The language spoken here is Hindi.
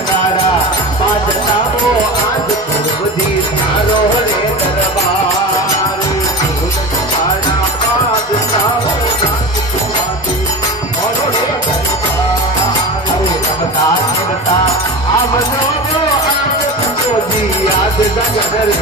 नगारा बाजता वो आज पूर्व जी थारो रे दरबार ढोल नगारा बाजता वो आज थारो रे दरबार रमता रमता आवनो आज पूर्व जी आज जगत रे